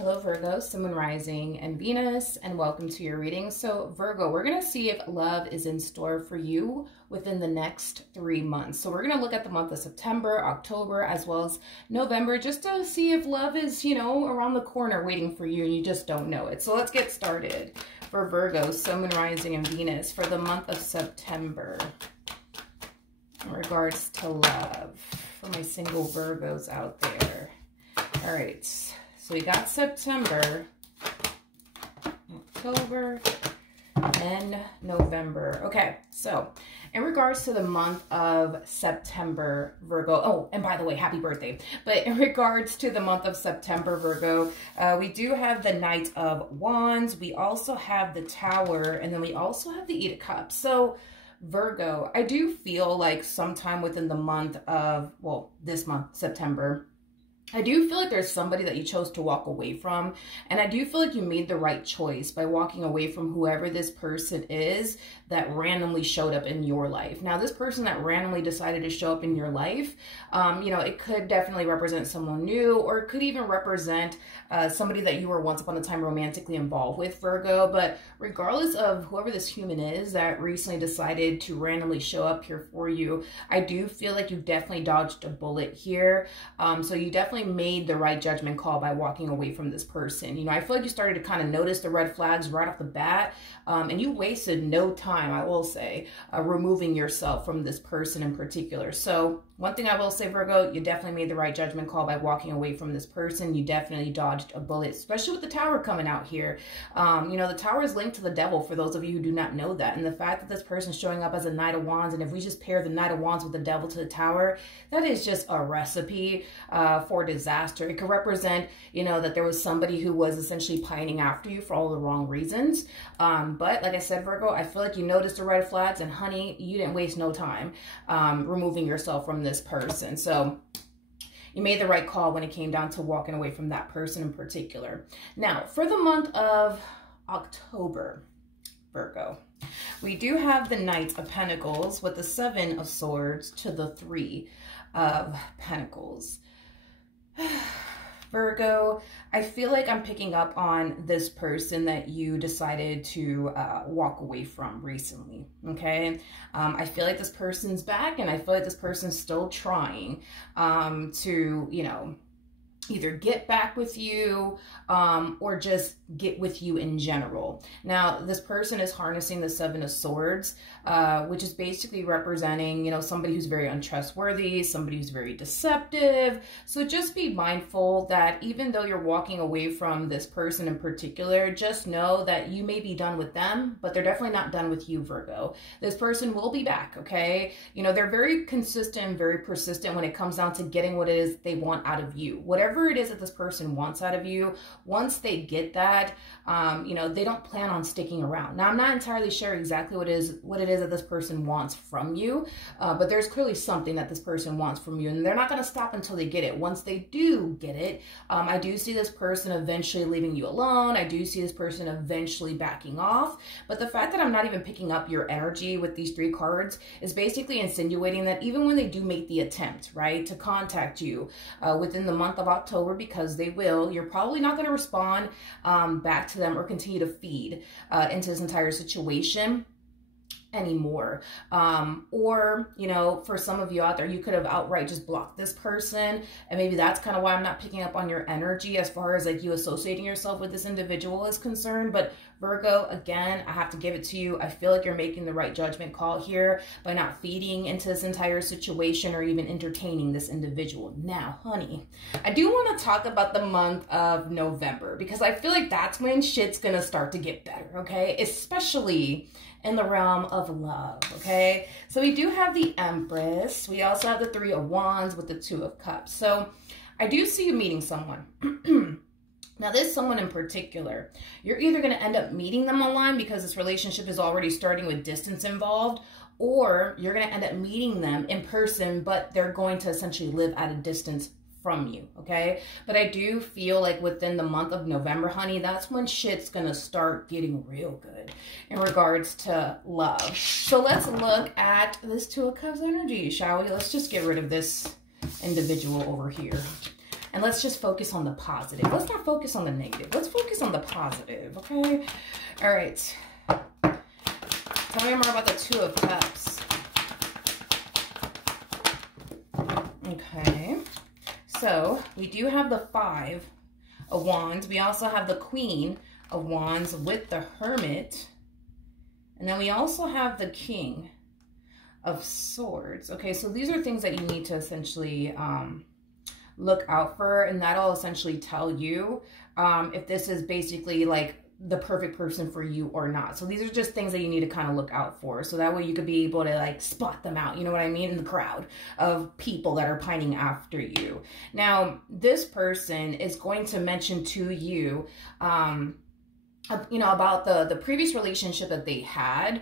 Hello Virgo, Sun, Moon, Rising, and Venus, and welcome to your reading. So Virgo, we're going to see if love is in store for you within the next 3 months. So we're going to look at the month of September, October, as well as November, just to see if love is, around the corner waiting for you and you just don't know it. So let's get started. For Virgo, Sun, Moon, Rising, and Venus for the month of September in regards to love for my single Virgos out there. All right. So we got September, October, and November. Okay, so in regards to the month of September, Virgo, oh, and by the way, happy birthday. But in regards to the month of September, Virgo, we do have the Knight of Wands. We also have the Tower, and then we also have the Eight of Cups. So Virgo, I do feel like sometime within the month of, well, this month, September, I do feel like there's somebody that you chose to walk away from. And I do feel like you made the right choice by walking away from whoever this person is that randomly showed up in your life. Now, this person that randomly decided to show up in your life, it could definitely represent someone new, or it could even represent somebody that you were once upon a time romantically involved with, Virgo. But regardless of whoever this human is that recently decided to randomly show up here for you, I do feel like you definitely dodged a bullet here. So you definitely made the right judgment call by walking away from this person. I feel like you started to kind of notice the red flags right off the bat, and you wasted no time, I will say, removing yourself from this person in particular. So one thing I will say, Virgo, you definitely made the right judgment call by walking away from this person. You definitely dodged a bullet, especially with the Tower coming out here. The Tower is linked to the devil, for those of you who do not know that. And the fact that this person's showing up as a Knight of Wands, and if we just pair the Knight of Wands with the devil to the Tower, that is just a recipe for disaster. It could represent, that there was somebody who was essentially pining after you for all the wrong reasons. But like I said, Virgo, I feel like you noticed the red flags, and honey, you didn't waste no time removing yourself from this person. So you made the right call when it came down to walking away from that person in particular. Now, for the month of October, Virgo, we do have the Knight of Pentacles with the Seven of Swords to the Three of Pentacles. Virgo, I feel like I'm picking up on this person that you decided to walk away from recently, okay? I feel like this person's back, and I feel like this person's still trying to, either get back with you or just get with you in general. Now, this person is harnessing the Seven of Swords, which is basically representing, somebody who's very untrustworthy, somebody who's very deceptive. So just be mindful that even though you're walking away from this person in particular, just know that you may be done with them, but they're definitely not done with you, Virgo. This person will be back, okay? They're very consistent and very persistent when it comes down to getting what it is they want out of you. Whatever it is that this person wants out of you, once they get that, they don't plan on sticking around. Now, I'm not entirely sure exactly what it is that this person wants from you, but there's clearly something that this person wants from you, and they're not going to stop until they get it. Once they do get it, I do see this person eventually leaving you alone. I do see this person eventually backing off, but the fact that I'm not even picking up your energy with these three cards is basically insinuating that even when they do make the attempt, right, to contact you within the month of October, because they will, you're probably not going to respond back to them or continue to feed into this entire situation anymore. Or, for some of you out there, you could have outright just blocked this person, and maybe that's kind of why I'm not picking up on your energy as far as like you associating yourself with this individual is concerned. But Virgo, again, I have to give it to you. I feel like you're making the right judgment call here by not feeding into this entire situation or even entertaining this individual. Now, honey, I do want to talk about the month of November, because I feel like that's when shit's gonna start to get better, okay? Especially in the realm of love, okay? So we do have the Empress. We also have the Three of Wands with the Two of Cups. So I do see you meeting someone. Now, this someone in particular, you're either going to end up meeting them online because this relationship is already starting with distance involved, or you're going to end up meeting them in person, but they're going to essentially live at a distance from you, okay? But I do feel like within the month of November, honey, that's when shit's gonna start getting real good in regards to love. So let's look at this Two of Cups energy, shall we? Let's just get rid of this individual over here. And let's just focus on the positive. Let's not focus on the negative. Let's focus on the positive, okay? All right. Tell me more about the Two of Cups. Okay. So we do have the Five of Wands. We also have the Queen of Wands with the Hermit. And then we also have the King of Swords. Okay, so these are things that you need to essentially look out for, and that'll essentially tell you if this is basically like the perfect person for you or not. So these are just things that you need to kind of look out for, so that way you could be able to like spot them out, you know what I mean, in the crowd of people that are pining after you. Now, this person is going to mention to you, you know, about the previous relationship that they had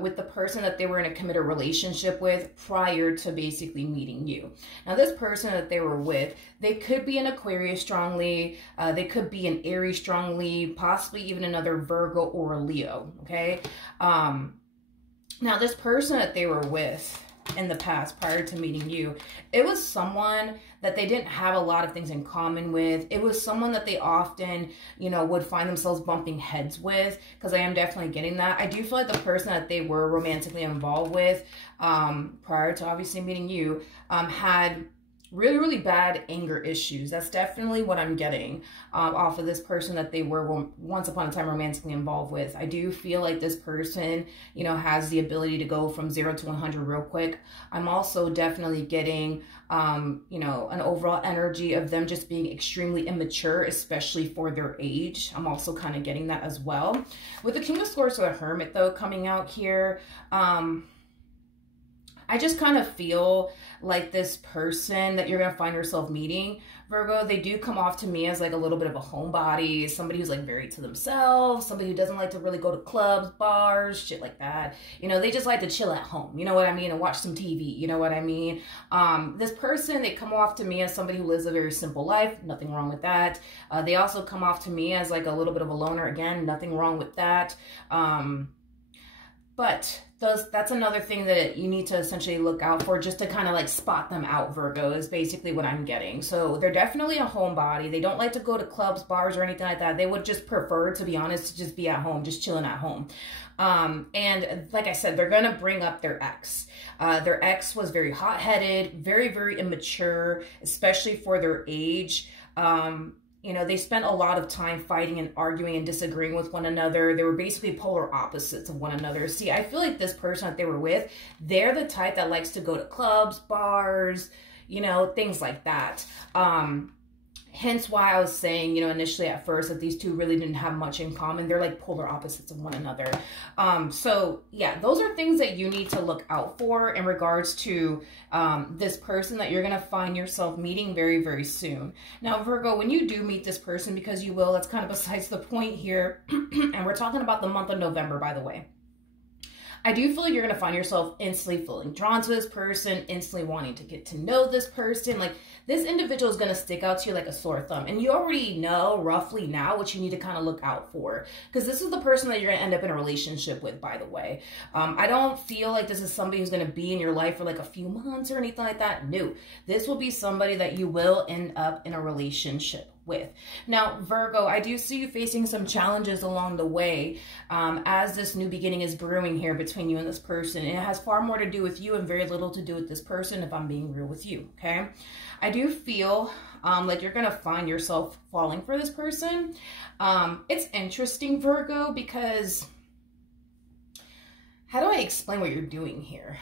with the person that they were in a committed relationship with prior to basically meeting you. Now, this person that they were with, they could be an Aquarius strongly, they could be an Aries strongly, possibly even another Virgo or a Leo, okay? Now, this person that they were with in the past prior to meeting you, it was someone that they didn't have a lot of things in common with. It was someone that they often, you know, would find themselves bumping heads with, because I am definitely getting that. I do feel like the person that they were romantically involved with prior to obviously meeting you had really, really bad anger issues. That's definitely what I'm getting off of this person that they were once upon a time romantically involved with. I do feel like this person, you know, has the ability to go from 0 to 100 real quick. I'm also definitely getting, you know, an overall energy of them just being extremely immature, especially for their age. I'm also kind of getting that as well. With the King of Swords or the Hermit, though, coming out here, I just kind of feel like this person that you're going to find yourself meeting, Virgo, they do come off to me as like a little bit of a homebody, somebody who's like very to themselves, somebody who doesn't like to really go to clubs, bars, shit like that. You know, they just like to chill at home, you know what I mean, and watch some TV, you know what I mean? This person, they come off to me as somebody who lives a very simple life, nothing wrong with that. They also come off to me as like a little bit of a loner, again, nothing wrong with that. But that's another thing that you need to essentially look out for, just to kind of like spot them out, Virgo, is basically what I'm getting. So they're definitely a homebody. They don't like to go to clubs, bars, or anything like that. They would just prefer, to be honest, to just be at home, just chilling at home. And like I said, they're going to bring up their ex. Their ex was very hot-headed, very, very immature, especially for their age. You know, they spent a lot of time fighting and arguing and disagreeing with one another. They were basically polar opposites of one another. See, I feel like this person that they were with, they're the type that likes to go to clubs, bars, you know, things like that. Hence why I was saying, you know, initially at first that these two really didn't have much in common. They're like polar opposites of one another. So yeah, those are things that you need to look out for in regards to this person that you're going to find yourself meeting very, very soon. Now, Virgo, when you do meet this person, because you will, that's kind of besides the point here. And we're talking about the month of November, by the way. I do feel like you're going to find yourself instantly feeling drawn to this person, instantly wanting to get to know this person. Like, this individual is going to stick out to you like a sore thumb. And you already know roughly now what you need to kind of look out for. Because this is the person that you're going to end up in a relationship with, by the way. I don't feel like this is somebody who's going to be in your life for like a few months or anything like that. No. This will be somebody that you will end up in a relationship with. Now, Virgo, I do see you facing some challenges along the way as this new beginning is brewing here between you and this person. And it has far more to do with you and very little to do with this person, if I'm being real with you, okay? I do feel like you're going to find yourself falling for this person. It's interesting, Virgo, because how do I explain what you're doing here?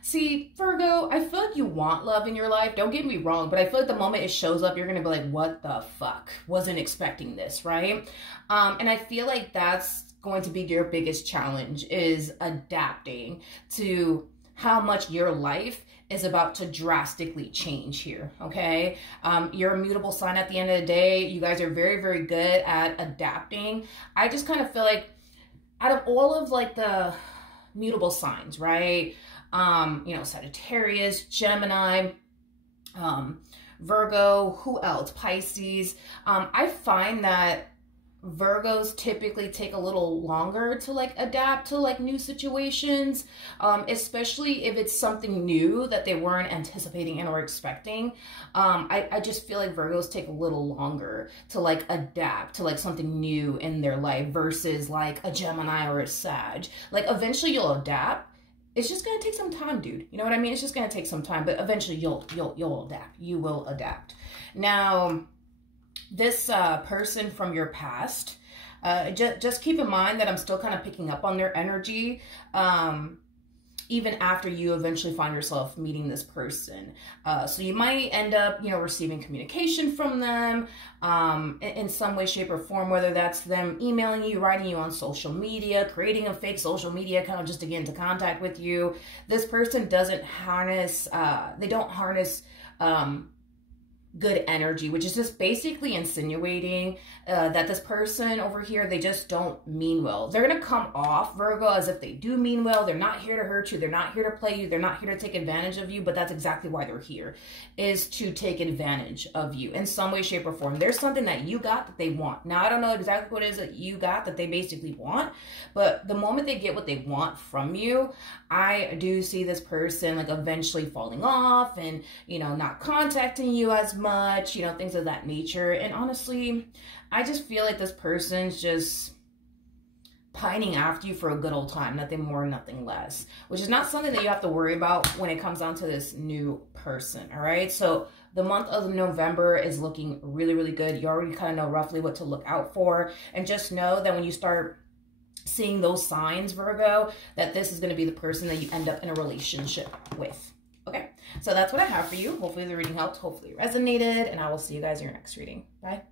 See, Virgo, I feel like you want love in your life. Don't get me wrong, but I feel like the moment it shows up, you're going to be like, what the fuck? Wasn't expecting this, right? And I feel like that's going to be your biggest challenge, is adapting to how much your life is about to drastically change here, okay? You're a mutable sign at the end of the day. You guys are very, very good at adapting. I just kind of feel like out of all of like the mutable signs, right? You know, Sagittarius, Gemini, Virgo, who else? Pisces. I find that Virgos typically take a little longer to like adapt to like new situations, especially if it's something new that they weren't anticipating and or expecting. I just feel like Virgos take a little longer to like adapt to like something new in their life versus like a Gemini or a Sag. Like eventually you'll adapt. It's just gonna take some time, dude. You know what I mean? It's just gonna take some time, but eventually you'll adapt. You will adapt. Now, this person from your past, just keep in mind that I'm still kind of picking up on their energy, even after you eventually find yourself meeting this person. So you might end up, you know, receiving communication from them in some way, shape, or form, whether that's them emailing you, writing you on social media, creating a fake social media account just to get into contact with you. This person doesn't harness, they don't harness good energy, which is just basically insinuating that this person over here, they just don't mean well. They're going to come off, Virgo, as if they do mean well. They're not here to hurt you. They're not here to play you. They're not here to take advantage of you, but that's exactly why they're here, is to take advantage of you in some way, shape, or form. There's something that you got that they want. Now, I don't know exactly what it is that you got that they basically want, but the moment they get what they want from you, I do see this person like eventually falling off and, you know, not contacting you as much, you know, things of that nature. And honestly, I just feel like this person's just pining after you for a good old time, nothing more, nothing less, which is not something that you have to worry about when it comes down to this new person. All right. So the month of November is looking really, really good. You already kind of know roughly what to look out for. And just know that when you start seeing those signs, Virgo, that this is going to be the person that you end up in a relationship with. Okay, so that's what I have for you. Hopefully the reading helped. Hopefully it resonated. And I will see you guys in your next reading. Bye.